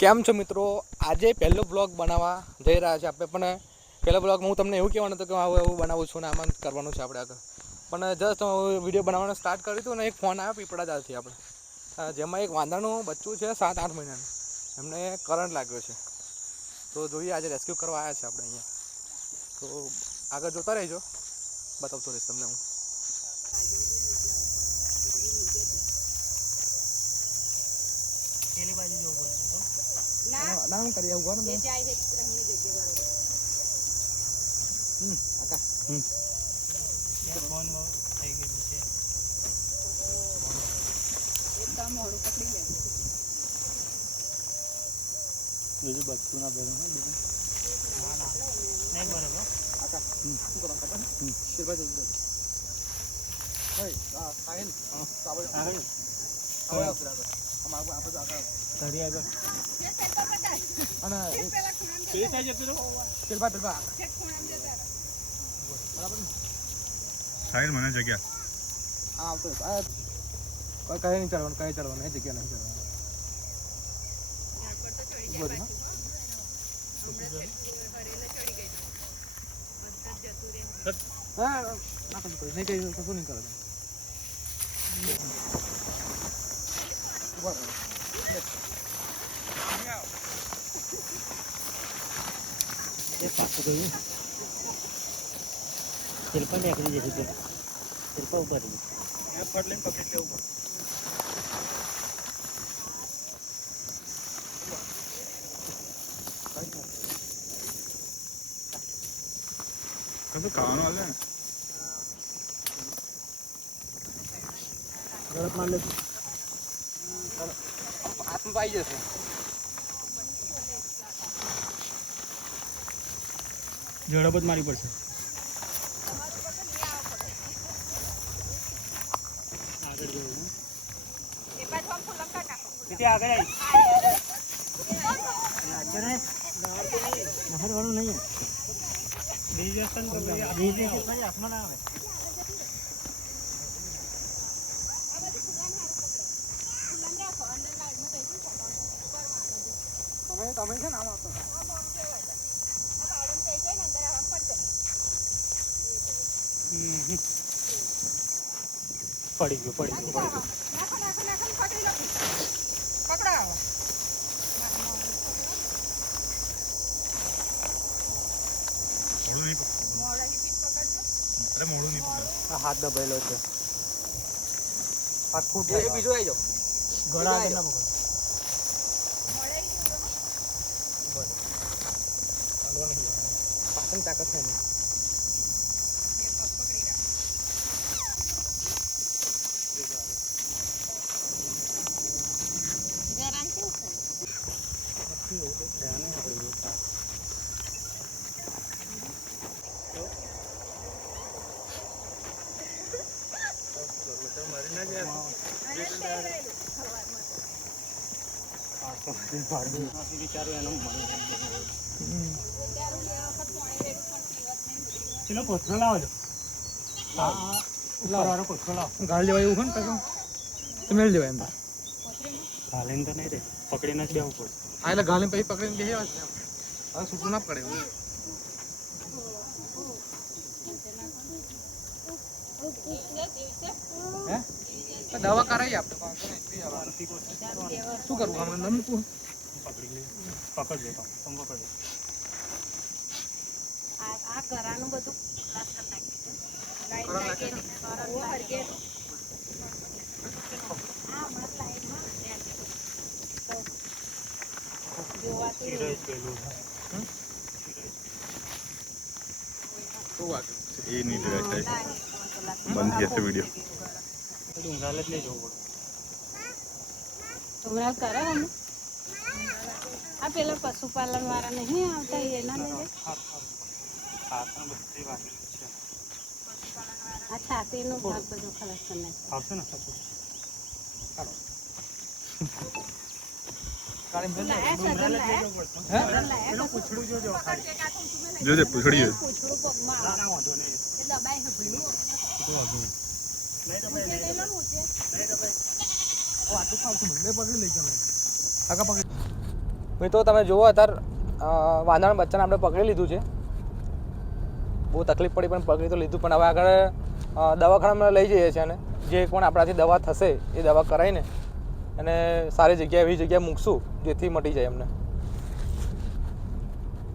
કેમ છો મિત્રો? આજે પહેલો બ્લોગ બનાવવા જઈ રહ્યા છે આપણે. પણ પહેલા બ્લોગમાં હું તમને એવું કહેવાનું હતું કે હું એવું બનાવું છું ને આમાં કરવાનું છે આપણે આગળ. પણ જસ્ટ વિડીયો બનાવવાનું સ્ટાર્ટ કર્યું હતું ને એક ફોન આવ્યો પીપળા જાલથી આપણે, જેમાં એક વાંદરાનું બચ્ચું છે 7-8 મહિનાનું, એમને કરંટ લાગ્યો છે. તો જોઈએ આજે રેસ્ક્યુ કરવા આવ્યા છે આપણે અહીંયા. તો આગળ જોતા રહેજો, બતાવતો રહીશ તમને હું. ના કરી આવું ને ફોન થઈ ગયું છે. મોડું પકડી લે બીજું બચતું ના ભેરું નહીં બરોબર. આકા શું કરો કાકા? શિરભાઈ જલ્દી હા સાહેલ આપણે આગળ આગળ ઘરે આગળ અને પેલી સાઈડ જતું પેલબા બરાબર સાહેલ મને જગ્યા હા આવતો કઈ નહીં ચડવાનું, કઈ ચડવાનું એ જગ્યા નહીં ચડવાનું. હા ના કશું નહીં કઈ કશું નહીં કરે. શિલ્પા નીકળી જશે, શિલ્પા ઉપર ફટ લઈને પકડી લેવું પડે. કશું ખાવાનું હાલે ને ઝડપ માર લે હાથમાં પાઈ જશે. ઝડપ જ મારી પડશે. આગળ જવું આગળ નહરવાળું નહીં હાથમાં ના આવે. તમે છે ને આમ આપો પડી ગયું મોડું નહીં હાથ દબાયેલો છે. આખું બીજું આવી જાવ ગળા આગળ ના પકડો. પાછળ તાકાત છે નહીં. પેલો કોથળો લાવો છો, ગાળ લેવાય એવું ને તો મેળ લેવાય એમ. ગાલીને તો નહીં રે, પકડીને જ બેવું પડે. હા એટલે ગાલીને પછી પકડીને બેસવા જ હવે છૂટું ના પડે એવું. હે દવા કરાવી આપણે શું કરવું અમે નમતું પકડજો તમે પકડજો. આ કરાનું બધું એ નહીં બંધ થશે વિડીયો. ડુંગરાલ જ લઈ જવું પડે. ડુંગરાલ કરે અમે આ પેલા પશુપાલન વાળા નહીં આવતા એના લઈ જાય. આ છાતીનો ભાગ બધો ખલાસ કરી નાખે આવશે ને જોજે પૂછડી આગળ પકડી મિત્રો તમે જુઓ અત્યારે વાંદરાના બચ્ચાને આપણે પકડી લીધું છે. બહુ તકલીફ પડી પણ પકડી તો લીધું, પણ હવે આગળ દવાખાનામાં લઈ જઈએ છીએ અને જે પણ આપણાથી દવા થશે એ દવા કરાવીને અને સારી જગ્યાએ એવી જગ્યાએ મૂકશું જેથી મટી જાય એમને.